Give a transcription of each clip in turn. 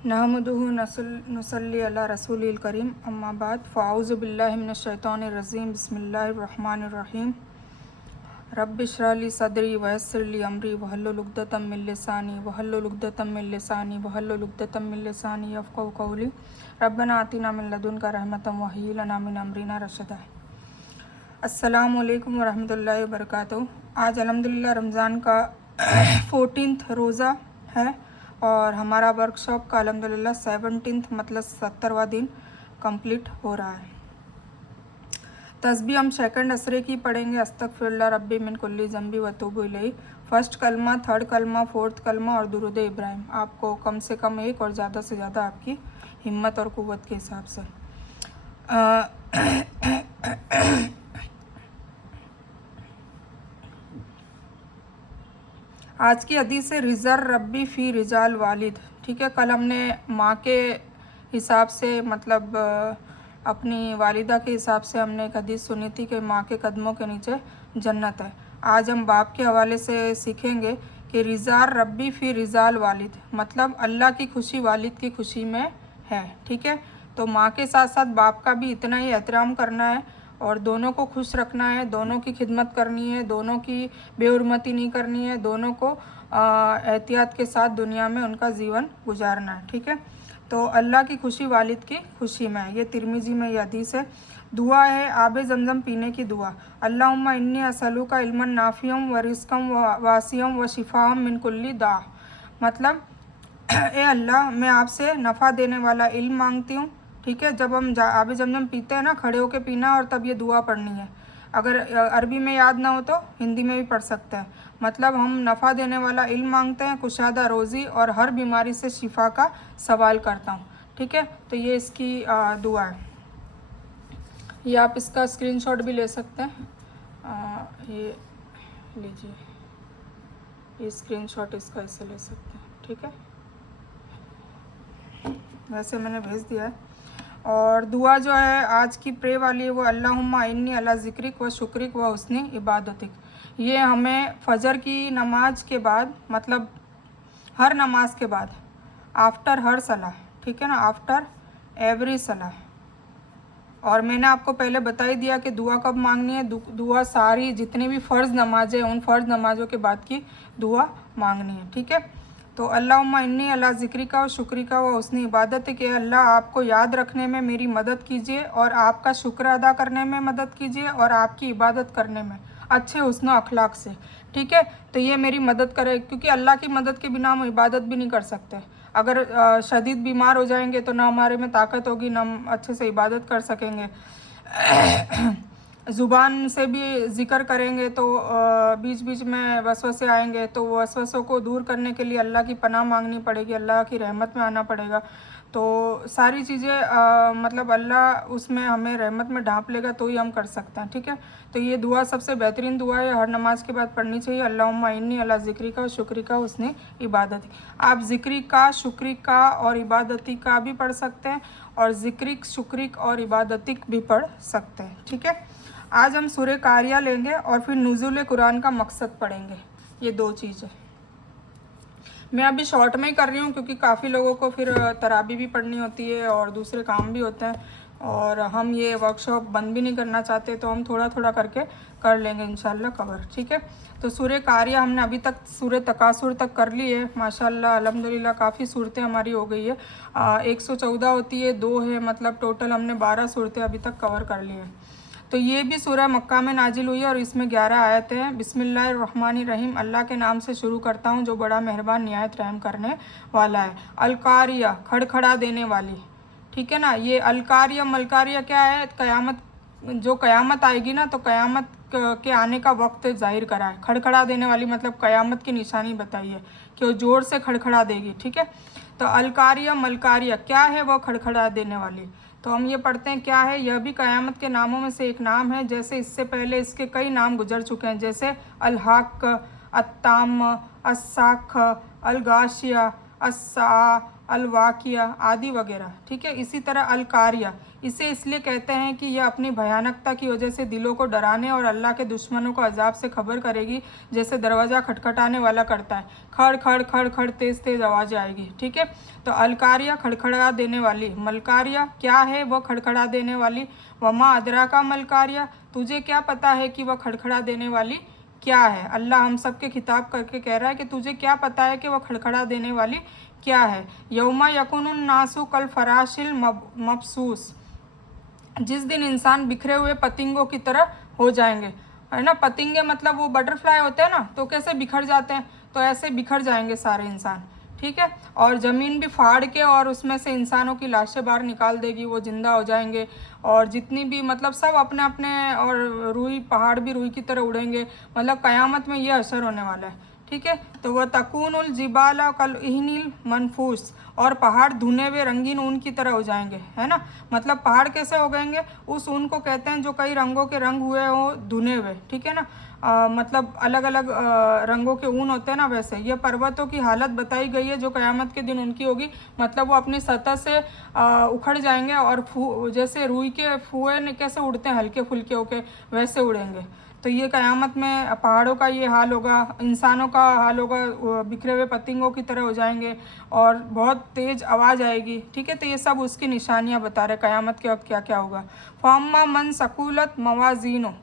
नहमदुहु नसल्ली अला रसूलिल करीम अम्मा बाद फ़ाऊज़ु बिल्लाहि मिनश शैतानिर रजीम बिस्मिल्लाहिर रहमानिर रहीम रब्बि इश्रह ली सदरी वयस्सिर ली अमरी वहल्लुल उक़दतम मिन लिसानी यफ़क़हू क़ौली रब्बना आतिना मिन लदुनका रहमतम व हय्यि लना मिन अमरिना रशदा। अस्सलामु अलैकुम व रहमतुल्लाहि व बरकातुहू। आज अल्हम्दुलिल्लाह रमज़ान का 14वां रोज़ा है और हमारा वर्कशॉप का अल्हम्दुलिल्लाह 17 मतलब 70वां दिन कंप्लीट हो रहा है। तस्बीह हम सेकंड असरे की पढ़ेंगे। अस्तगफिरुल्लाह रब्बी मिन कुल्ली ज़ंबी व तूबु इलैहि। फर्स्ट कलमा, थर्ड कलमा, फोर्थ कलमा और दुरूद इब्राहिम। आपको कम से कम एक और ज़्यादा से ज़्यादा आपकी हिम्मत और क़ुव्वत के हिसाब से। आज की हदीस है रिज़र रब्बी फ़ी रिजाल वालिद। ठीक है, कल हमने माँ के हिसाब से मतलब अपनी वालिदा के हिसाब से हमने एक हदीस सुनी थी कि माँ के कदमों के नीचे जन्नत है। आज हम बाप के हवाले से सीखेंगे कि रिज़ार रब्बी फ़ी रिजाल वालिद मतलब अल्लाह की खुशी वालिद की खुशी में है। ठीक है, तो माँ के साथ साथ बाप का भी इतना ही एहतराम करना है और दोनों को खुश रखना है, दोनों की खिदमत करनी है, दोनों की बेहुरमती नहीं करनी है, दोनों को एहतियात के साथ दुनिया में उनका जीवन गुजारना है। ठीक है, तो अल्लाह की खुशी वालिद की खुशी में है। ये तिरमिज़ी में ये हदीस है। दुआ है आब ज़मज़म पीने की दुआ। अल्लाहुम्मा इन्नी असअलुका इल्मन नाफ़िअम व रिज़्क़म वासिअम व शिफ़ाअम मिन कुल्ली दा। मतलब ए अल्लाह, मैं आपसे नफ़ा देने वाला इल्म मांगती हूँ। ठीक है, जब हम आब ज़मज़म पीते हैं ना, खड़े होकर पीना और तब ये दुआ पढ़नी है। अगर अरबी में याद ना हो तो हिंदी में भी पढ़ सकते हैं। मतलब हम नफ़ा देने वाला इल्म मांगते हैं, कुशादा रोज़ी और हर बीमारी से शिफा का सवाल करता हूँ। ठीक है, तो ये इसकी दुआ है। ये आप इसका स्क्रीनशॉट भी ले सकते हैं। ये लीजिए, ये स्क्रीनशॉट इसका इसे ले सकते हैं। ठीक है, वैसे मैंने भेज दिया है। और दुआ जो है आज की प्रे वाली है वो अल्लाहुम्मा इन्नी अला ज़िक्रिक व शुक्रिक व हुस्नी इबादतिक। ये हमें फ़जर की नमाज के बाद मतलब हर नमाज के बाद आफ्टर हर सलाह, ठीक है ना, आफ्टर एवरी सलाह। और मैंने आपको पहले बता ही दिया कि दुआ कब मांगनी है। दुआ सारी जितनी भी फ़र्ज़ नमाजें उन फ़र्ज़ नमाज़ों के बाद की दुआ मांगनी है। ठीक है, तो अल्लाहुम्मा इन्नी अला ज़िक्रिका व शुक्रिका व हुस्नी इबादत के अल्लाह आपको याद रखने में मेरी मदद कीजिए और आपका शुक्र अदा करने में मदद कीजिए और आपकी इबादत करने में अच्छे हुस्न अखलाक से। ठीक है, तो ये मेरी मदद करे, क्योंकि अल्लाह की मदद के बिना हम इबादत भी नहीं कर सकते। अगर शदीद बीमार हो जाएंगे तो ना हमारे में ताकत होगी, ना हम अच्छे से इबादत कर सकेंगे। ज़ुबान से भी ज़िक्र करेंगे तो बीच बीच में वसवसे आएंगे, तो वसवसों को दूर करने के लिए अल्लाह की पनाह मांगनी पड़ेगी, अल्लाह की रहमत में आना पड़ेगा। तो सारी चीज़ें मतलब अल्लाह उसमें हमें रहमत में ढाँप लेगा तो ही हम कर सकते हैं। ठीक है, तो ये दुआ सबसे बेहतरीन दुआ है, हर नमाज के बाद पढ़नी चाहिए। अल्लाहुम्मा इन्नी अला ज़िक्री का शुक्री का उसने इबादत। आप ज़िक्री का, शुक्री का और इबादती का भी पढ़ सकते हैं और ज़िक्रिक, शुक्रिक और इबादतिक भी पढ़ सकते हैं। ठीक है, आज हम सूरह कारिया लेंगे और फिर नुज़ुल कुरान का मकसद पढ़ेंगे। ये दो चीज़ें मैं अभी शॉर्ट में ही कर रही हूँ क्योंकि काफ़ी लोगों को फिर तराबी भी पढ़नी होती है और दूसरे काम भी होते हैं और हम ये वर्कशॉप बंद भी नहीं करना चाहते, तो हम थोड़ा थोड़ा करके कर लेंगे इंशाल्लाह कवर। ठीक है, तो सूरह कारिया हमने अभी तक सूरह तकासुर तक कर ली है माशाल्लाह अल्हम्दुलिल्लाह। काफ़ी सूरतें हमारी हो गई है। 114 होती है, 2 है, मतलब टोटल हमने 12 सूरतें अभी तक कवर कर ली हैं। तो ये भी सूरह मक्का में नाजिल हुई है और इसमें 11 आयतें हैं। बिस्मिल्लाहिर्रहमानिर्रहीम, अल्लाह के नाम से शुरू करता हूँ जो बड़ा मेहरबान निहायत रहम करने वाला है। अलकारिया, खड़खड़ा देने वाली। ठीक है ना, ये अलकारिया मलकारिया क्या है? क़यामत, जो क़यामत आएगी ना, तो क़यामत के आने का वक्त जाहिर करा है। खड़खड़ा देने वाली मतलब क़यामत की निशानी बताई है कि वो ज़ोर से खड़खड़ा देगी। ठीक है, तो अलकारिया मलकारिया क्या है? वो खड़खड़ा देने वाली। तो हम ये पढ़ते हैं क्या है। यह भी क़यामत के नामों में से एक नाम है, जैसे इससे पहले इसके कई नाम गुजर चुके हैं, जैसे अल-हक़, अत्ताम, अस्साख, अल-गाशिया, अस्सा, अलवाकिया आदि वगैरह। ठीक है, इसी तरह अलकारिया, इसे इसलिए कहते हैं कि यह अपनी भयानकता की वजह से दिलों को डराने और अल्लाह के दुश्मनों को अजाब से खबर करेगी, जैसे दरवाज़ा खटखटाने वाला करता है, खड़ खड़ खड़ खड़ तेज़ तेज़ आवाज़ आएगी। ठीक है, तो अलकारिया खड़खड़ा देने वाली, मलकारिया क्या है, वह खड़खड़ा देने वाली। वमा अदरा का मलकारिया, तुझे क्या पता है कि वह खड़खड़ा देने वाली क्या है। अल्लाह हम सब के खिताब करके कह रहा है कि तुझे क्या पता है कि वह खड़खड़ा देने वाली क्या है। यौमा यकुनुन नासु कल फराशिल मबसूस, जिस दिन इंसान बिखरे हुए पतंगों की तरह हो जाएंगे, है ना। पतंगे मतलब वो बटरफ्लाई होते हैं ना, तो कैसे बिखर जाते हैं, तो ऐसे बिखर जाएंगे सारे इंसान। ठीक है, और ज़मीन भी फाड़ के और उसमें से इंसानों की लाशें बाहर निकाल देगी, वो जिंदा हो जाएंगे। और जितनी भी मतलब सब अपने अपने, और रूई पहाड़ भी रूई की तरह उड़ेंगे, मतलब क़यामत में ये असर होने वाला है। ठीक है, तो वह तकूनुल जिबाला कल इहनिल मनफूस, और पहाड़ धुने हुए रंगीन ऊन की तरह हो जाएंगे, है ना। मतलब पहाड़ कैसे हो गएंगे, उस ऊन को कहते हैं जो कई रंगों के रंग हुए हो धुने हुए। ठीक है ना, मतलब अलग अलग रंगों के ऊन होते हैं ना, वैसे ये पर्वतों की हालत बताई गई है जो क़यामत के दिन उनकी होगी। मतलब वो अपनी सतह से उखड़ जाएंगे और जैसे रुई के फुए कैसे उड़ते हैं हल्के फुल्के होके, वैसे उड़ेंगे। तो ये क़यामत में पहाड़ों का ये हाल होगा, इंसानों का हाल होगा, बिखरे हुए पतंगों की तरह हो जाएंगे और बहुत तेज़ आवाज़ आएगी। ठीक है, तो ये सब उसकी निशानियाँ बता रहे क़यामत के वक्त क्या क्या होगा। फ़अम्मा मन सकुलत मवाज़ीनो,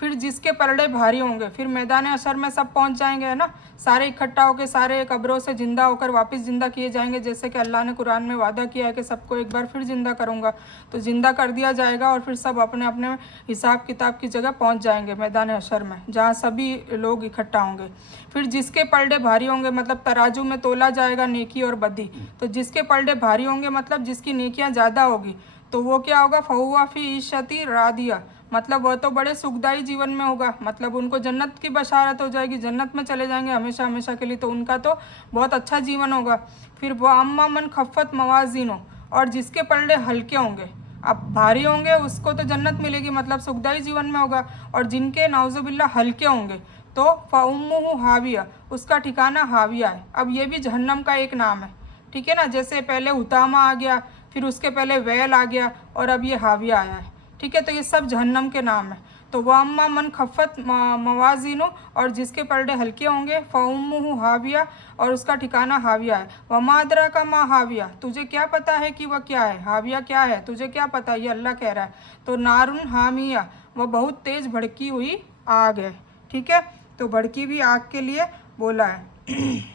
फिर जिसके पलड़े भारी होंगे, फिर मैदान अशर में सब पहुंच जाएंगे, है ना। सारे इकट्ठा होकर सारे कब्रों से ज़िंदा होकर वापस ज़िंदा किए जाएंगे, जैसे कि अल्लाह ने कुरान में वादा किया है कि सबको एक बार फिर ज़िंदा करूँगा। तो ज़िंदा कर दिया जाएगा और फिर सब अपने अपने हिसाब किताब की जगह पहुँच जाएंगे मैदान अशर में, जहाँ सभी लोग इकट्ठा होंगे। फिर जिसके पलड़े भारी होंगे, मतलब तराजू में तोला जाएगा नेकी और बदी। तो जिसके पलड़े भारी होंगे मतलब जिसकी नेकियाँ ज़्यादा होगी, तो वो क्या होगा, फ़हुआ फ़ी इश्शति रादिया, मतलब वह तो बड़े सुखदायी जीवन में होगा, मतलब उनको जन्नत की बशारत हो जाएगी, जन्नत में चले जाएंगे हमेशा हमेशा के लिए, तो उनका तो बहुत अच्छा जीवन होगा। फिर वह अम्मा मन खफ़त मवाज़िनो, और जिसके पलड़े हल्के होंगे, अब भारी होंगे उसको तो जन्नत मिलेगी, मतलब सुखदायी जीवन में होगा, और जिनके नाउज़ुबिल्ला हल्के होंगे तो फ़उम्मुहु हाविया, उसका ठिकाना हाविया है। अब ये भी जहन्नम का एक नाम है। ठीक है ना, जैसे पहले हुतामा आ गया, फिर उसके पहले वैल आ गया, और अब ये हाविया आया है। ठीक है, तो ये सब जहन्नम के नाम है। तो वह अम्मा मन खफ़त मवाज़िनो, और जिसके पलड़े हल्के होंगे, फ़उम्मुहु हाविया, और उसका ठिकाना हाविया है। वमा अदरा का मा हाविया, तुझे क्या पता है कि वह क्या है, हाविया क्या है, तुझे क्या पता, ये अल्लाह कह रहा है। तो नारुन हामिया, वह बहुत तेज़ भड़की हुई आग है। ठीक है, तो भड़की हुई आग के लिए बोला है।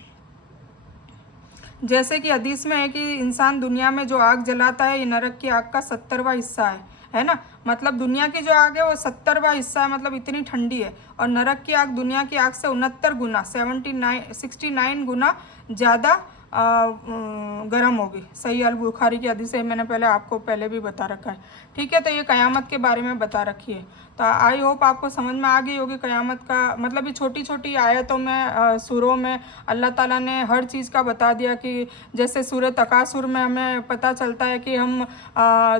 जैसे कि हदीस में है कि इंसान दुनिया में जो आग जलाता है, ये नरक की आग का 70वां हिस्सा है ना। मतलब दुनिया की जो आग है वो 70वां हिस्सा है, मतलब इतनी ठंडी है। और नरक की आग दुनिया की आग से 69 गुना 69 गुना ज़्यादा गर्म होगी। सही अल बुखारी की हदीस है, मैंने पहले आपको पहले भी बता रखा है। ठीक है, तो ये क़यामत के बारे में बता रखी है। तो आई होप आपको समझ में आ गई होगी क़यामत का मतलब। ये छोटी छोटी आयतों में सूरों में अल्लाह ताला ने हर चीज़ का बता दिया कि जैसे सूरह तकासुर में हमें पता चलता है कि हम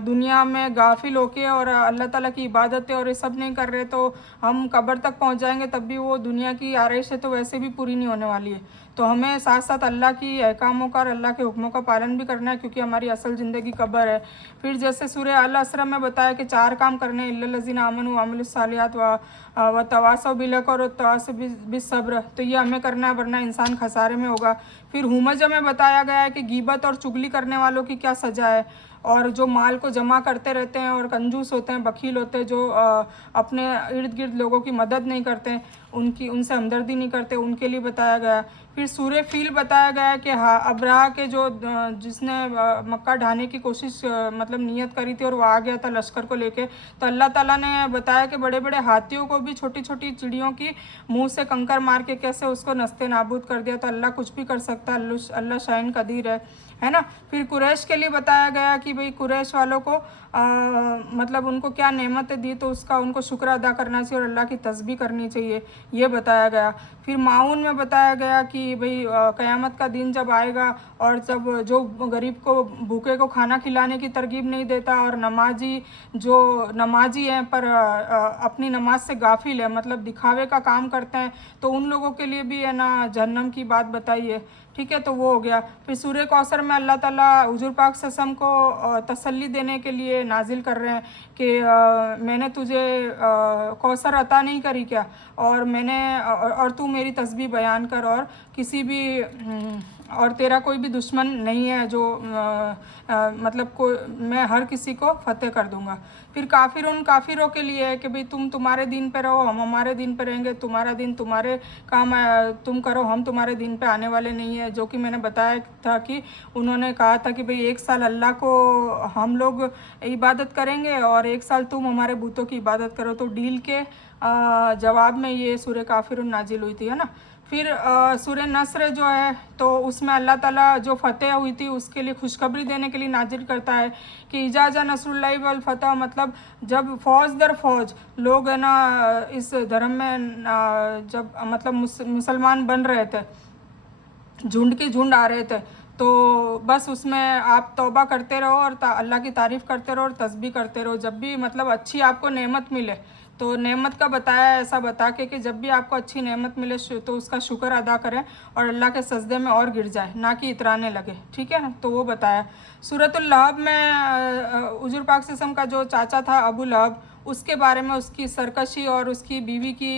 दुनिया में गाफिल होके और अल्लाह ताला की इबादतें और ये सब नहीं कर रहे, तो हम कब्र तक पहुंच जाएंगे, तब भी वो दुनिया की आरइश है तो वैसे भी पूरी नहीं होने वाली है। तो हमें साथ साथ अल्लाह की अहकामों का और अल्लाह के हुक्मों का पालन भी करना है, क्योंकि हमारी असल ज़िंदगी कब्र है। फिर जैसे सूरह अल असर में बताया कि 4 काम करने, इल्लल्लज़ीना आमनू व अमिलुस सालिहात व तवासौ बिलहक़ और तवासौ बिस्सब्र, तो ये हमें करना है, वरना इंसान खसारे में होगा। फिर हुमज़ में बताया गया है कि गीबत और चुगली करने वालों की क्या सज़ा है, और जो माल को जमा करते रहते हैं और कंजूस होते हैं, बखील होते हैं, जो अपने इर्द गिर्द लोगों की मदद नहीं करते, उनसे हमदर्दी नहीं करते, उनके लिए बताया गया। फिर सूरह फील बताया गया कि हाँ, अब्राहा के जिसने मक्का ढाने की कोशिश मतलब नियत करी थी और वो आ गया था लश्कर को लेके, तो अल्लाह ताला ने बताया कि बड़े बड़े हाथियों को भी छोटी छोटी चिड़ियों की मुंह से कंकर मार के कैसे उसको नस्ते नाबूद कर दिया। तो अल्लाह कुछ भी कर सकता है, अल्लाह शाइन कदीर है ना। फिर कुरैश के लिए बताया गया कि भाई कुरैश वालों को मतलब उनको क्या नेमतें दी, तो उसका उनको शुक्र अदा करना चाहिए और अल्लाह की तस्बीह करनी चाहिए, ये बताया गया। फिर माउन में बताया गया कि भाई क़यामत का दिन जब आएगा और जब जो गरीब को भूखे को खाना खिलाने की तरगीब नहीं देता, और जो नमाजी हैं पर अपनी नमाज से गाफिल है, मतलब दिखावे का काम करते हैं, तो उन लोगों के लिए भी है ना जहन्नम की बात बताई है। ठीक है, तो वो हो गया। फिर सूरह कौसर में अल्लाह ताला हुजूर पाक सल्लल्लाहु अलैहि वसल्लम को तसल्ली देने के लिए नाजिल कर रहे हैं कि मैंने तुझे कौसर अता नहीं करी क्या, और मैंने और तू मेरी तस्बीह बयान कर, और किसी भी और तेरा कोई भी दुश्मन नहीं है जो मतलब को मैं हर किसी को फतेह कर दूंगा। फिर काफिर उन काफिरों के लिए है कि भाई तुम तुम्हारे दिन पे रहो, हम हमारे दिन पे रहेंगे, तुम्हारा दिन तुम्हारे काम तुम करो, हम तुम्हारे दिन पे आने वाले नहीं है। जो कि मैंने बताया था कि उन्होंने कहा था कि भाई 1 साल अल्लाह को हम लोग इबादत करेंगे और 1 साल तुम हमारे बूतों की इबादत करो। तो डील के जवाब में ये सूरह काफिरुन नाजिल हुई थी, है ना। फिर सूरह नस्र जो है तो उसमें अल्लाह ताला जो फतेह हुई थी उसके लिए खुशखबरी देने के लिए नाजिल करता है कि इजाजा नसरुल्लाहि वल फतह, मतलब जब फ़ौज दर फ़ौज लोग है ना इस धर्म में जब मतलब मुसलमान बन रहे थे, झुंड के झुंड आ रहे थे, तो बस उसमें आप तौबा करते रहो और अल्लाह की तारीफ़ करते रहो और तस्बीह करते रहो। जब भी मतलब अच्छी आपको नेमत मिले, तो नेमत का बताया ऐसा बता के कि जब भी आपको अच्छी नेमत मिले तो उसका शुक्र अदा करें और अल्लाह के सजदे में और गिर जाए, ना कि इतराने लगे, ठीक है ना। तो वो बताया। सूरतुल लहब में हुजूर पाक सल्लल्लाहु अलैहि वसल्लम का जो चाचा था अबू लहब, उसके बारे में उसकी सरकशी और उसकी बीवी की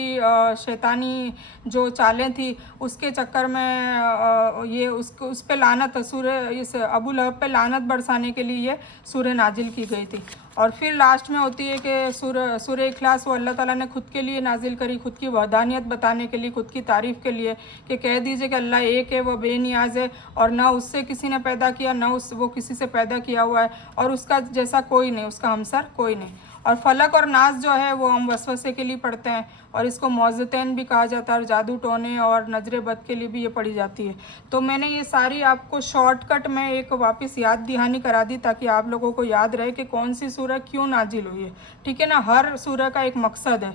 शैतानी जो चालें थी, उसके चक्कर में ये उसको उस पे लानत इस अबू लहब पे लानत बरसाने के लिए ये सूरह नाजिल की गई थी। और फिर लास्ट में होती है कि सूरह इखलास वो अल्लाह ताला ने खुद के लिए नाजिल करी, खुद की वहदानियत बताने के लिए, खुद की तारीफ़ के लिए, कि कह दीजिए कि अल्लाह एक है, वह बेनियाज है और ना उससे किसी ने पैदा किया, ना वो किसी से पैदा किया हुआ है, और उसका जैसा कोई नहीं, उसका हमसर कोई नहीं। और फलक और नास जो है वो हम वसवसे के लिए पढ़ते हैं, और इसको मौज़तैन भी कहा जाता है, और जादू टोने और नजर बद के लिए भी ये पढ़ी जाती है। तो मैंने ये सारी आपको शॉर्टकट में एक वापस याद दहानी करा दी ताकि आप लोगों को याद रहे कि कौन सी सूरह क्यों नाजिल हुई है, ठीक है ना। हर सूरह का एक मकसद है,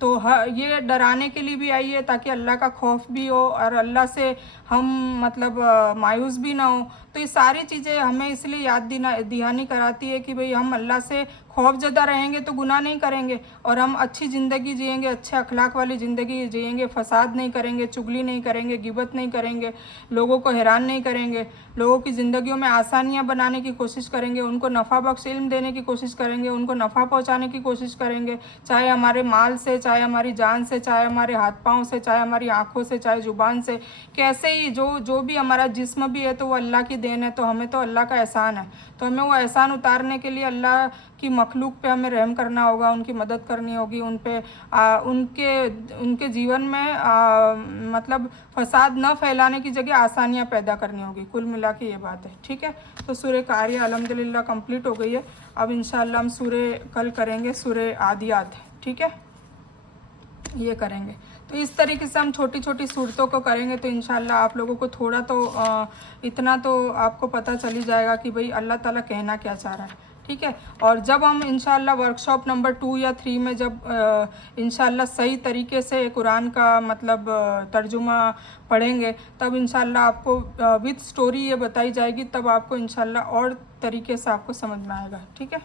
तो ये डराने के लिए भी आई है ताकि अल्लाह का खौफ भी हो और अल्लाह से हम मतलब मायूस भी ना हो। तो ये सारी चीज़ें हमें इसलिए याद दहानी कराती है कि भाई हम अल्लाह से खौफजदा रहेंगे तो गुनाह नहीं करेंगे, और हम अच्छी ज़िंदगी जिएंगे, अच्छे अखलाक वाली ज़िंदगी जिएंगे, फसाद नहीं करेंगे, चुगली नहीं करेंगे, गिबत नहीं करेंगे, लोगों को हैरान नहीं करेंगे, लोगों की ज़िंदगियों में आसानियाँ बनाने की कोशिश करेंगे, उनको नफ़ा बख्श इल्म देने की कोशिश करेंगे, उनको नफ़ा पहुँचाने की कोशिश करेंगे, चाहे हमारे माल से, चाहे हमारी जान से, चाहे हमारे हाथ पाँव से, चाहे हमारी आँखों से, चाहे ज़ुबान से। कैसे ही जो भी हमारा जिस्म भी है तो वो अल्लाह की देन है, तो हमें तो अल्लाह का एहसान है, तो हमें वो एहसान उतारने के लिए अल्लाह की मखलूक पे हमें रहम करना होगा, उनकी मदद करनी होगी, उन पे उनके जीवन में मतलब फसाद न फैलाने की जगह आसानियाँ पैदा करनी होगी। कुल मिला के ये बात है, ठीक है। तो सूरह कारिया अल्हम्दुलिल्लाह कंप्लीट हो गई है। अब इंशाअल्लाह हम सूरह कल करेंगे सूरह आदियात, ठीक है, ये करेंगे। तो इस तरीके से हम छोटी छोटी सूरतों को करेंगे तो इंशाअल्लाह आप लोगों को थोड़ा तो इतना तो आपको पता चल ही जाएगा कि भाई अल्लाह ताला कहना क्या चाह रहा है, ठीक है। और जब हम इंशाअल्लाह वर्कशॉप नंबर 2 या 3 में जब इंशाअल्लाह सही तरीके से कुरान का मतलब तर्जुमा पढ़ेंगे, तब इंशाअल्लाह आपको विद स्टोरी ये बताई जाएगी, तब आपको इंशाअल्लाह और तरीके से आपको समझ में आएगा, ठीक है।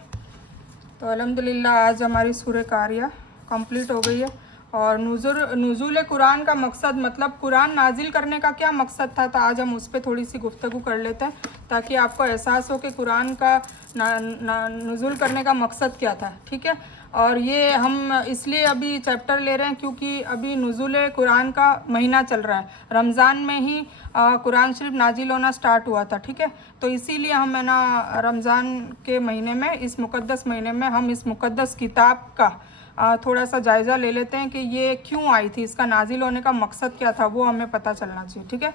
तो अल्हम्दुलिल्लाह आज हमारी सूरह कारिया कंप्लीट हो गई है। और नुज़ूल कुरान का मकसद, मतलब कुरान नाजिल करने का क्या मकसद था, तो आज हम उस पर थोड़ी सी गुफ्तगू कर लेते हैं ताकि आपको एहसास हो कि कुरान का नुज़ूल करने का मकसद क्या था, ठीक है। और ये हम इसलिए अभी चैप्टर ले रहे हैं क्योंकि अभी नुज़ूल कुरान का महीना चल रहा है, रमज़ान में ही कुरान शरीफ नाजिल होना स्टार्ट हुआ था, ठीक है। तो इसीलिए हम है ना रमज़ान के महीने में, इस मुक़द्दस महीने में हम इस मुक़द्दस किताब का थोड़ा सा जायज़ा ले लेते हैं कि ये क्यों आई थी, इसका नाजिल होने का मकसद क्या था, वो हमें पता चलना चाहिए, ठीक है।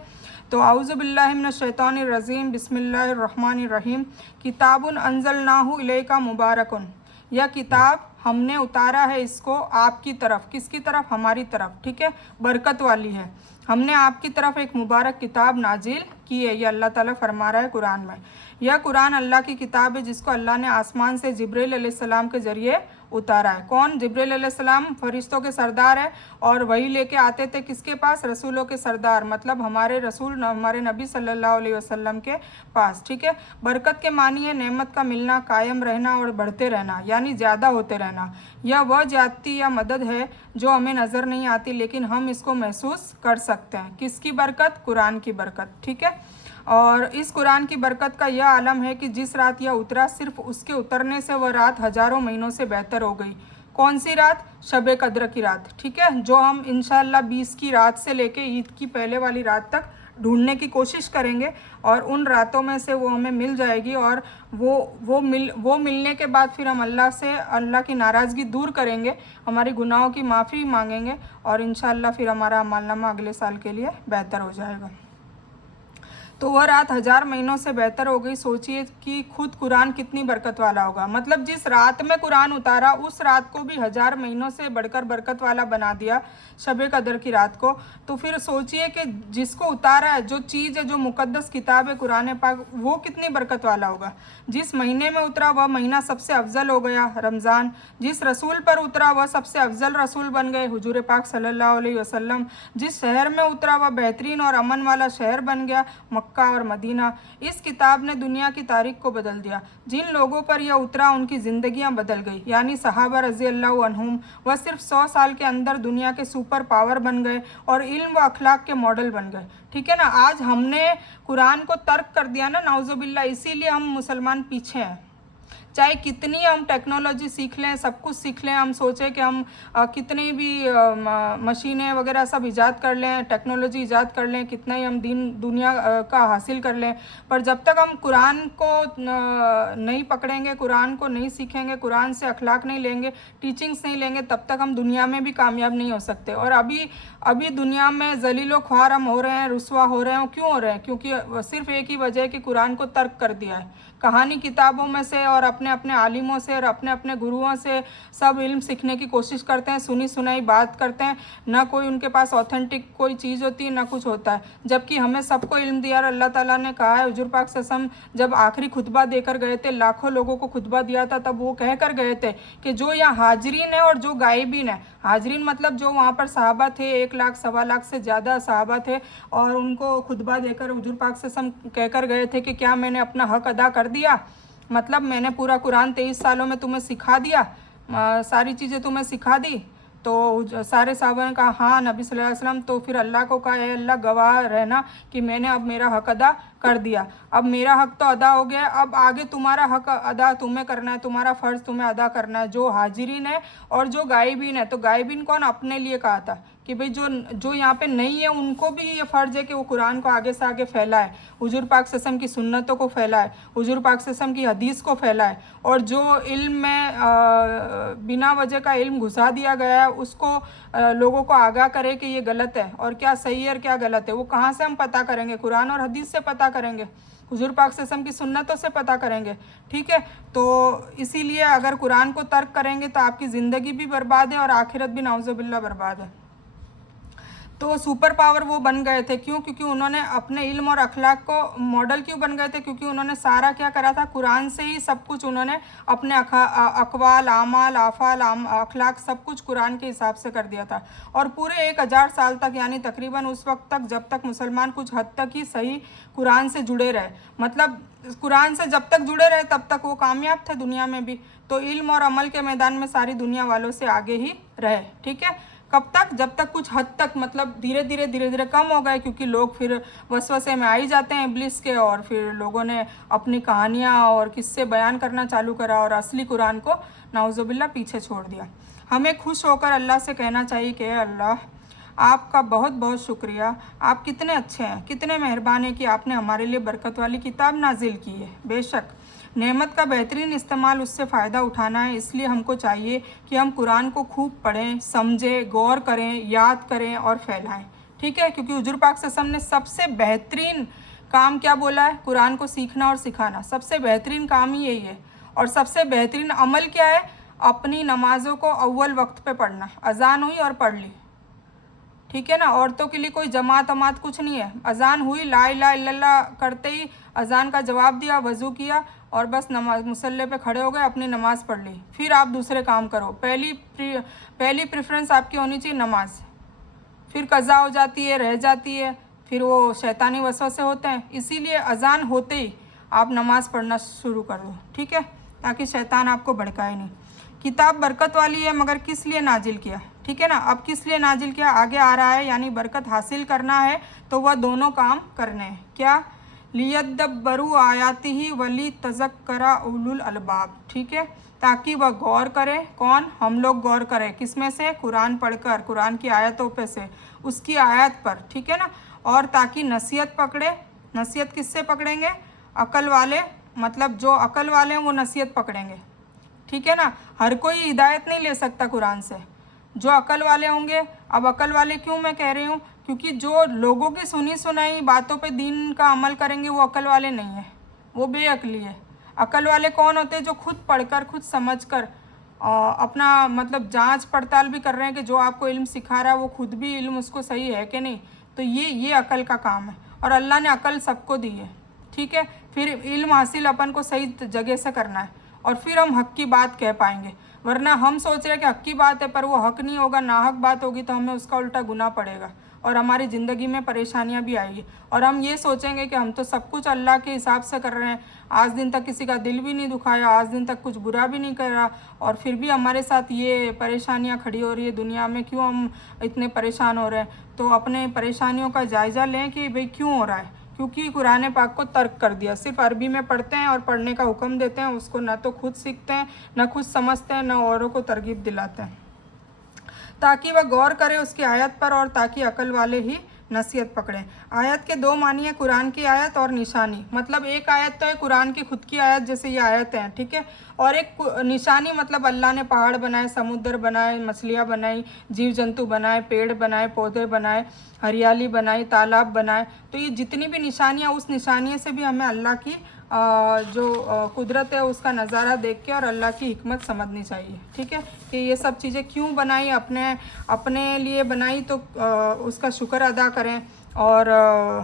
तो आऊज़ु बिल्लाहि मिनश शैतानिर रजीम बिस्मिल्लाहिर रहमानिर रहीम। किताबुन अंज़लनाहु इलैका मुबारकुन, यह किताब हमने उतारा है इसको आपकी तरफ, किसकी तरफ, हमारी तरफ, ठीक है, बरकत वाली है। हमने आपकी तरफ एक मुबारक किताब नाजिल की है, ये अल्लाह ताला फरमा रहा है कुरान में। यह कुरान अल्लाह की किताब है जिसको अल्लाह ने आसमान से जिब्रील अलैहिस्सलाम के ज़रिए उतारा है। कौन? जिब्रील अलैहिस्सलाम फरिश्तों के सरदार है और वही लेके आते थे किसके पास? रसूलों के सरदार, मतलब हमारे रसूल हमारे नबी सल्लल्लाहु अलैहि वसल्लम के पास। ठीक है। बरकत के मानी है नेमत का मिलना, कायम रहना और बढ़ते रहना, यानी ज़्यादा होते रहना। यह वह ज्यादती या मदद है जो हमें नज़र नहीं आती लेकिन हम इसको महसूस कर सकते हैं। किसकी बरकत? कुरान की बरकत। ठीक है। और इस कुरान की बरकत का यह आलम है कि जिस रात यह उतरा, सिर्फ उसके उतरने से वह रात हज़ारों महीनों से बेहतर हो गई। कौन सी रात? शब कद्र की रात। ठीक है, जो हम इंशाअल्लाह 20 की रात से लेके ईद की पहले वाली रात तक ढूंढने की कोशिश करेंगे और उन रातों में से वो हमें मिल जाएगी और वो मिलने के बाद फिर हम अल्लाह से अल्लाह की नाराज़गी दूर करेंगे, हमारी गुनाहों की माफ़ी मांगेंगे और इंशाअल्लाह फिर हमारा अमलनामा अगले साल के लिए बेहतर हो जाएगा। तो वह रात 1000 महीनों से बेहतर हो गई। सोचिए कि खुद कुरान कितनी बरकत वाला होगा, मतलब जिस रात में कुरान उतारा उस रात को भी 1000 महीनों से बढ़कर बरकत वाला बना दिया, शब कदर की रात को। तो फिर सोचिए कि जिसको उतारा है, जो चीज़ है, जो मुकद्दस किताब है कुरान पाक, वो कितनी बरकत वाला होगा। जिस महीने में उतरा वह महीना सबसे अफजल हो गया, रमज़ान। जिस रसूल पर उतरा वह सबसे अफजल रसूल बन गए, हुजूर पाक सल्लल्लाहु अलैहि वसल्लम। जिस शहर में उतरा वह बेहतरीन और अमन वाला शहर बन गया, मक्का और मदीना। इस किताब ने दुनिया की तारीख को बदल दिया। जिन लोगों पर यह उतरा उनकी ज़िंदगियां बदल गई, यानी सहाबा रज़ी अल्लाह अन्हुम। वह सिर्फ 100 साल के अंदर दुनिया के सुपर पावर बन गए और इल्म व अखलाक के मॉडल बन गए। ठीक है ना। आज हमने कुरान को तर्क कर दिया ना, नाउज़ुबिल्लाह, इसीलिए हम मुसलमान पीछे हैं। चाहे कितनी हम टेक्नोलॉजी सीख लें, सब कुछ सीख लें, हम सोचें कि हम कितनी भी मशीनें वगैरह सब इजाद कर लें, टेक्नोलॉजी इजाद कर लें, कितना ही हम दुनिया का हासिल कर लें, पर जब तक हम कुरान को नहीं पकड़ेंगे, कुरान को नहीं सीखेंगे, कुरान से अखलाक नहीं लेंगे, टीचिंग्स नहीं लेंगे, तब तक हम दुनिया में भी कामयाब नहीं हो सकते। और अभी दुनिया में ज़लीलो ख्वार हम हो रहे हैं, रुसवा हो रहे हैं। क्यों हो रहे हैं? क्योंकि सिर्फ एक ही वजह है कि कुरान को तर्क कर दिया है। कहानी किताबों में से और अपने अपने आलिमों से और अपने अपने गुरुओं से सब इल्म सीखने की कोशिश करते हैं, सुनी सुनाई बात करते हैं, ना कोई उनके पास ऑथेंटिक कोई चीज़ होती है, ना कुछ होता है। जबकि हमें सबको इल्म दिया और अल्लाह ताला ने कहा है, हुजूर पाक सल्लल्लाहु अलैहि वसल्लम जब आखिरी खुतबा देकर गए थे, लाखों लोगों को खुतबा दिया था, तब वो कह कर गए थे कि जो यहाँ हाजरीन है और जो गायबीन है, हाजरीन मतलब जो वहाँ पर सहाबा थे, 1 लाख 1.25 लाख से ज़्यादा सहाबा थे, और उनको खुतबा देकर हुजूर पाक सल्लल्लाहु अलैहि वसल्लम कहकर गए थे कि क्या मैंने अपना हक अदा कर दिया, मतलब मैंने पूरा कुरान 23 सालों में तुम्हें सिखा दिया, सारी चीज़ें तुम्हें सिखा दी। तो सारे साहबा ने कहा हाँ नबी सल्लल्लाहु अलैहि वसल्लम। तो फिर अल्लाह को कहा, अल्लाह गवाह रहना कि मैंने अब मेरा हक अदा कर दिया, अब मेरा हक तो अदा हो गया, अब आगे तुम्हारा हक अदा तुम्हें करना है, तुम्हारा फ़र्ज़ तुम्हें अदा करना है, जो हाजिरीन है और जो गायबीन है। तो गायबीन कौन? अपने लिए कहा था कि भाई जो यहाँ पे नहीं है उनको भी ये फ़र्ज़ है कि वो कुरान को आगे से आगे फैलाए, हुजूर पाक सल्लल्लाहु अलैहि वसल्लम की सुन्नतों को फैलाए, हुजूर पाक सल्लल्लाहु अलैहि वसल्लम की हदीस को फैलाए, और जो इल्म में बिना वजह का इल्म घुसा दिया गया है उसको लोगों को आगाह करे कि ये गलत है और क्या सही है और क्या गलत है। वो कहाँ से हम पता करेंगे? कुरान और हदीस से पता करेंगे, हुजूर पाक सल्लल्लाहु अलैहि वसल्लम की सुन्नतों से पता करेंगे। ठीक है। तो इसीलिए अगर कुरान को तर्क करेंगे तो आपकी ज़िंदगी भी बर्बाद है और आखिरत भी नाउज़ुबिल्लाह बर्बाद है। तो सुपर पावर वो बन गए थे, क्यों? क्योंकि उन्होंने अपने इल्म और अखलाक को मॉडल क्यों बन गए थे? क्योंकि उन्होंने सारा क्या करा था? कुरान से ही सब कुछ उन्होंने अपने अकवाल, आमाल, आफाल, अखलाक सब कुछ कुरान के हिसाब से कर दिया था। और पूरे 1000 साल तक, यानी तकरीबन उस वक्त तक जब तक मुसलमान कुछ हद तक ही सही कुरान से जुड़े रहे, मतलब कुरान से जब तक जुड़े रहे तब तक वो कामयाब थे दुनिया में भी। तो इल्म और अमल के मैदान में सारी दुनिया वालों से आगे ही रहे। ठीक है। कब तक? जब तक कुछ हद तक, मतलब धीरे धीरे कम हो गए, क्योंकि लोग फिर वसवसे में आ ही जाते हैं इब्लिस के, और फिर लोगों ने अपनी कहानियाँ और किस्से बयान करना चालू करा और असली कुरान को नाउज़ुबिल्लाह पीछे छोड़ दिया। हमें खुश होकर अल्लाह से कहना चाहिए कि अल्लाह आपका बहुत बहुत शुक्रिया, आप कितने अच्छे हैं, कितने मेहरबान हैं कि आपने हमारे लिए बरकत वाली किताब नाजिल की है। बेशक नेमत का बेहतरीन इस्तेमाल उससे फ़ायदा उठाना है, इसलिए हमको चाहिए कि हम कुरान को खूब पढ़ें, समझें, गौर करें, याद करें और फैलाएं। ठीक है। क्योंकि हुजूर पाक सल्लल्लाहु अलैहि वसल्लम ने सबसे बेहतरीन काम क्या बोला है? कुरान को सीखना और सिखाना, सबसे बेहतरीन काम ही यही है। और सबसे बेहतरीन अमल क्या है? अपनी नमाज़ों को अव्वल वक्त पे पढ़ना। अजान हुई और पढ़ ली। ठीक है ना। औरतों के लिए कोई जमात अमात कुछ नहीं है। अजान हुई, ला इलाहा इल्लल्लाह करते ही अजान का जवाब दिया, वज़ू किया और बस नमाज मुसल्ले पे खड़े हो गए, अपनी नमाज़ पढ़ ली, फिर आप दूसरे काम करो। पहली प्रेफरेंस आपकी होनी चाहिए नमाज। फिर कज़ा हो जाती है, रह जाती है, फिर वो शैतानी वसवसे होते हैं। इसीलिए अजान होते ही आप नमाज़ पढ़ना शुरू कर दो, ठीक है, ताकि शैतान आपको भड़काए नहीं। किताब बरकत वाली है, मगर किस लिए नाजिल किया, ठीक है ना। अब किस लिए नाजिल किया आगे आ रहा है, यानी बरकत हासिल करना है तो वह दोनों काम करने हैं। क्या? लियद्दब्बरू आयातिही वली तज़क्करा उलुल अलबाब, ठीक है, ताकि वह गौर करे। कौन? हम लोग गौर करें। किस में से? कुरान पढ़कर, कुरान की आयतों पे से, उसकी आयत पर, ठीक है ना। और ताकि नसीहत पकड़े। नसीहत किससे पकड़ेंगे? अकल वाले, मतलब जो अकल वाले हैं वो नसीहत पकड़ेंगे, ठीक है ना। हर कोई हिदायत नहीं ले सकता कुरान से, जो अकल वाले होंगे। अब अकल वाले क्यों मैं कह रही हूँ? क्योंकि जो लोगों की सुनी सुनाई बातों पे दीन का अमल करेंगे वो अकल वाले नहीं है, वो बेअकली है। अकल वाले कौन होते हैं? जो खुद पढ़कर, खुद समझकर अपना मतलब जांच पड़ताल भी कर रहे हैं कि जो आपको इल्म सिखा रहा है वो खुद भी इल्म उसको सही है कि नहीं। तो ये अकल का काम है, और अल्लाह ने अकल सबको दी है, ठीक है। फिर इल्म हासिल अपन को सही जगह से करना है, और फिर हम हक़ की बात कह पाएंगे। वरना हम सोच रहे हैं कि हक़ की बात है पर वो हक़ नहीं होगा, नाहक बात होगी, तो हमें उसका उल्टा गुनाह पड़ेगा और हमारी ज़िंदगी में परेशानियां भी आएगी। और हम ये सोचेंगे कि हम तो सब कुछ अल्लाह के हिसाब से कर रहे हैं, आज दिन तक किसी का दिल भी नहीं दुखाया, आज दिन तक कुछ बुरा भी नहीं करा, और फिर भी हमारे साथ ये परेशानियां खड़ी हो रही है दुनिया में। क्यों हम इतने परेशान हो रहे हैं? तो अपने परेशानियों का जायज़ा लें कि भाई क्यों हो रहा है। क्योंकि कुरान पाक को तर्क कर दिया, सिर्फ अरबी में पढ़ते हैं और पढ़ने का हुक्म देते हैं, उसको ना तो खुद सीखते हैं, ना खुद समझते हैं, ना औरों को तरगीब दिलाते हैं, ताकि वह गौर करे उसकी आयत पर, और ताकि अकल वाले ही नसीहत पकड़ें। आयत के दो मानी है, कुरान की आयत और निशानी। मतलब एक आयत तो है कुरान की खुद की आयत, जैसे ये आयत है, ठीक है, और एक निशानी मतलब अल्लाह ने पहाड़ बनाए, समुद्र बनाए, मछलियाँ बनाई, जीव जंतु बनाए, पेड़ बनाए, पौधे बनाए, हरियाली बनाई, तालाब बनाए। तो ये जितनी भी निशानियाँ, उस निशानी से भी हमें अल्लाह की जो कुदरत है उसका नज़ारा देख के और अल्लाह की हिकमत समझनी चाहिए, ठीक है, कि ये सब चीज़ें क्यों बनाई, अपने लिए बनाई, तो उसका शुक्र अदा करें। और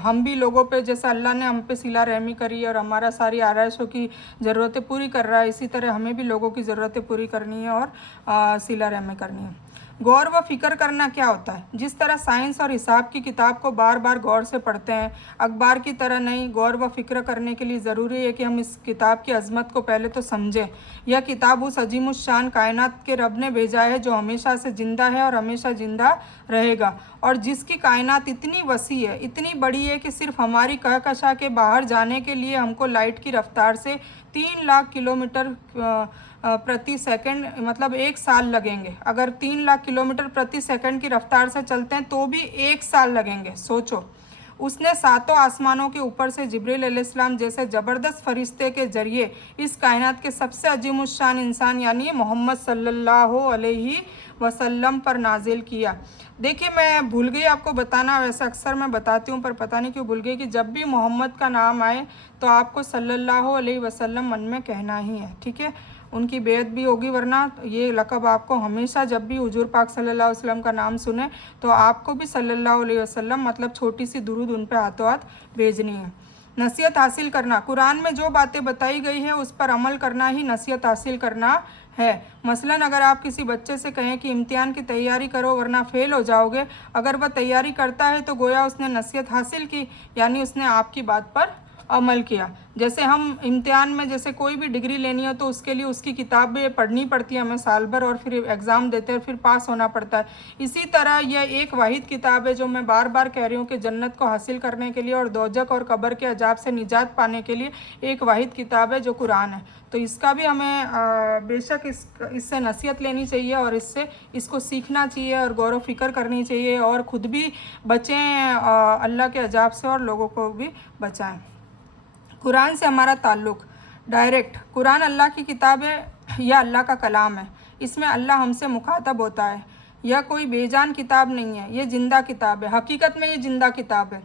हम भी लोगों पे, जैसे अल्लाह ने हम पे सिला रहमी करी और हमारा सारी आरइशों की ज़रूरतें पूरी कर रहा है, इसी तरह हमें भी लोगों की ज़रूरतें पूरी करनी है और सिला रहमी करनी है। गौर व फिक्र करना क्या होता है? जिस तरह साइंस और हिसाब की किताब को बार बार गौर से पढ़ते हैं, अखबार की तरह नहीं, गौर व फिक्र करने के लिए ज़रूरी है कि हम इस किताब की अज़मत को पहले तो समझें। यह किताब उस अजीमुश्शान कायनात के रब ने भेजा है जो हमेशा से ज़िंदा है और हमेशा ज़िंदा रहेगा, और जिसकी कायनात इतनी वसी है, इतनी बड़ी है कि सिर्फ हमारी कहकशा के बाहर जाने के लिए हमको लाइट की रफ्तार से 3 लाख किलोमीटर प्रति सेकंड, मतलब 1 साल लगेंगे। अगर 3 लाख किलोमीटर प्रति सेकंड की रफ्तार से चलते हैं तो भी 1 साल लगेंगे, सोचो। उसने सातों आसमानों के ऊपर से जिब्रील अलैहिस्सलाम जैसे ज़बरदस्त फरिश्ते के ज़रिए इस कायनात के सबसे अजीमुश्शान इंसान यानी मोहम्मद सल्लल्लाहु अलैहि वसल्लम पर नाजिल किया। देखिए, मैं भूल गई आपको बताना, वैसे अक्सर मैं बताती हूँ पर पता नहीं क्यों भूल गई कि जब भी मोहम्मद का नाम आए तो आपको सल्लल्लाहु अलैहि वसल्लम मन में कहना ही है, ठीक है। उनकी बेअत भी होगी, वरना ये लक़ब आपको हमेशा जब भी हुजूर पाक सल्लल्लाहु अलैहि वसल्लम का नाम सुने तो आपको भी सल्लल्लाहु अलैहि वसल्लम मतलब छोटी सी दुरूद उन पे हाथों हाथ भेजनी है। नसीहत हासिल करना, कुरान में जो बातें बताई गई है उस पर अमल करना ही नसीहत हासिल करना है। मसलन अगर आप किसी बच्चे से कहें कि इम्तिहान की तैयारी करो वरना फ़ेल हो जाओगे, अगर वह तैयारी करता है तो गोया उसने नसीहत हासिल की, यानी उसने आपकी बात पर अमल किया। जैसे हम इम्तिहान में, जैसे कोई भी डिग्री लेनी हो तो उसके लिए उसकी किताबें पढ़नी पड़ती है हमें साल भर, और फिर एग्ज़ाम देते हैं, फिर पास होना पड़ता है। इसी तरह यह एक वाहिद किताब है जो मैं बार बार कह रही हूँ कि जन्नत को हासिल करने के लिए और दोजक और कब्र के अजाब से निजात पाने के लिए एक वाहिद किताब है जो कुरान है। तो इसका भी हमें बेशक इससे नसीहत लेनी चाहिए और इसको सीखना चाहिए और गौर व फिक्र करनी चाहिए, और ख़ुद भी बचें अल्लाह के अजाब से और लोगों को भी बचाएँ। कुरान से हमारा ताल्लुक़ डायरेक्ट, कुरान अल्लाह की किताब है, यह अल्लाह का कलाम है, इसमें अल्लाह हमसे मुखातब होता है। यह कोई बेजान किताब नहीं है, ये ज़िंदा किताब है। हकीकत में ये ज़िंदा किताब है।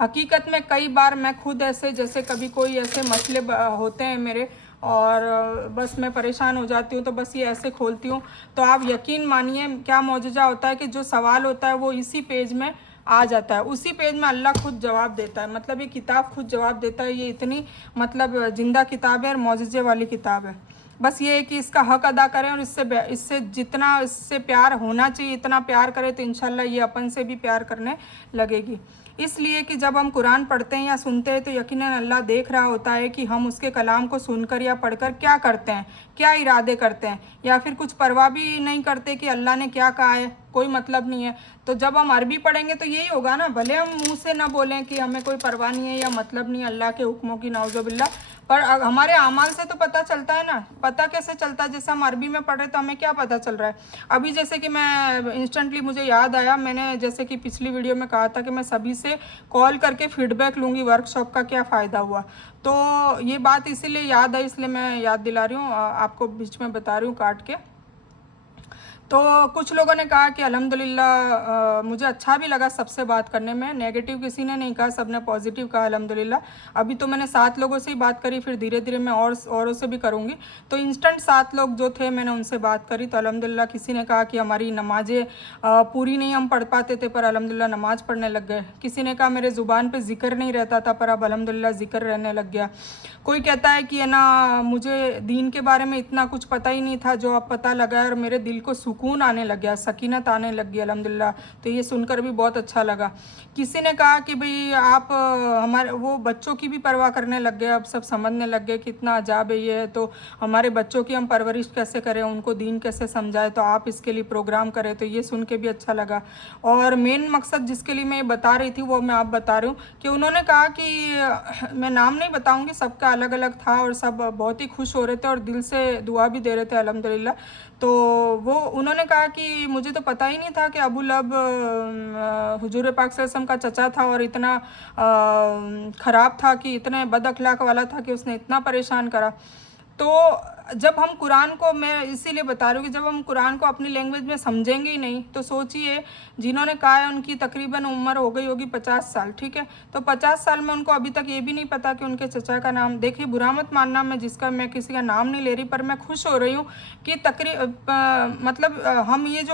हकीकत में कई बार मैं खुद ऐसे, जैसे कभी कोई ऐसे मसले होते हैं मेरे और बस मैं परेशान हो जाती हूँ, तो बस ये ऐसे खोलती हूँ। तो आप यकीन मानिए क्या मौजूजा होता है कि जो सवाल होता है वो इसी पेज में आ जाता है, उसी पेज में अल्लाह खुद जवाब देता है। मतलब ये किताब खुद जवाब देता है। ये इतनी मतलब जिंदा किताब है और मौजूजे वाली किताब है। बस ये है कि इसका हक अदा करें और इससे जितना इससे प्यार होना चाहिए इतना प्यार करें, तो इंशाल्लाह ये अपन से भी प्यार करने लगेगी। इसलिए कि जब हम कुरान पढ़ते हैं या सुनते हैं तो यकीनन अल्लाह देख रहा होता है कि हम उसके कलाम को सुनकर या पढ़कर क्या करते हैं, क्या इरादे करते हैं, या फिर कुछ परवाह भी नहीं करते कि अल्लाह ने क्या कहा है, कोई मतलब नहीं है। तो जब हम अरबी पढ़ेंगे तो यही होगा ना, भले हम मुंह से ना बोलें कि हमें कोई परवाह नहीं है या मतलब नहीं है अल्लाह के हुक्मों की, नाउज़ुबिल्लाह, पर हमारे अमाल से तो पता चलता है ना। पता कैसे चलता है? जैसे हम अरबी में पढ़ रहे तो हमें क्या पता चल रहा है। अभी जैसे कि मैं इंस्टेंटली मुझे याद आया, मैंने जैसे कि पिछली वीडियो में कहा था कि मैं सभी से कॉल करके फीडबैक लूँगी वर्कशॉप का क्या फ़ायदा हुआ। तो ये बात इसीलिए याद आई, इसलिए मैं याद दिला रही हूँ, आपको बीच में बता रही हूँ काट के। तो कुछ लोगों ने कहा कि अल्हम्दुलिल्लाह मुझे अच्छा भी लगा सबसे बात करने में, नेगेटिव किसी ने नहीं कहा, सबने पॉजिटिव कहा अल्हम्दुलिल्लाह। अभी तो मैंने 7 लोगों से ही बात करी, फिर धीरे धीरे मैं औरों से भी करूँगी। तो इंस्टेंट 7 लोग जो थे मैंने उनसे बात करी, तो अल्हम्दुलिल्लाह किसी ने कहा कि हमारी नमाज़ें पूरी नहीं हम पढ़ पाते थे, पर अल्हम्दुलिल्लाह नमाज़ पढ़ने लग गए। किसी ने कहा मेरे ज़ुबान पर ज़िक्र नहीं रहता था, पर अब अल्हम्दुलिल्लाह ज़िक्र रहने लग गया। कोई कहता है कि है ना मुझे दीन के बारे में इतना कुछ पता ही नहीं था, जो अब पता लगा है और मेरे दिल को सुकून आने लग गया, सकीनत आने लग गई अल्हम्दुलिल्लाह। तो ये सुनकर भी बहुत अच्छा लगा। किसी ने कहा कि भाई आप हमारे वो बच्चों की भी परवाह करने लग गए, अब सब समझने लग गए कितना अजाब है ये है, तो हमारे बच्चों की हम परवरिश कैसे करें, उनको दीन कैसे समझाएं, तो आप इसके लिए प्रोग्राम करें। तो ये सुन के भी अच्छा लगा। और मेन मकसद जिसके लिए मैं ये बता रही थी वो मैं आप बता रही हूँ कि उन्होंने कहा कि मैं नाम नहीं बताऊँगी, सबका अलग अलग था और सब बहुत ही खुश हो रहे थे और दिल से दुआ भी दे रहे थे अल्हम्दुलिल्लाह। तो वो उन्होंने कहा कि मुझे तो पता ही नहीं था कि अबू लब हुजूर पाक सल्लल्लाहु अलैहि वसल्लम का चचा था और इतना ख़राब था, कि इतने बद अखलाक वाला था कि उसने इतना परेशान करा। तो जब हम कुरान को, मैं इसीलिए बता रही हूँ कि जब हम कुरान को अपनी लैंग्वेज में समझेंगे ही नहीं, तो सोचिए जिन्होंने कहा है उनकी तकरीबन उम्र हो गई होगी 50 साल, ठीक है। तो 50 साल में उनको अभी तक ये भी नहीं पता कि उनके चचा का नाम, देखिए बुरा मत मानना मैं किसी का नाम नहीं ले रही, पर मैं खुश हो रही हूँ कि मतलब हम ये जो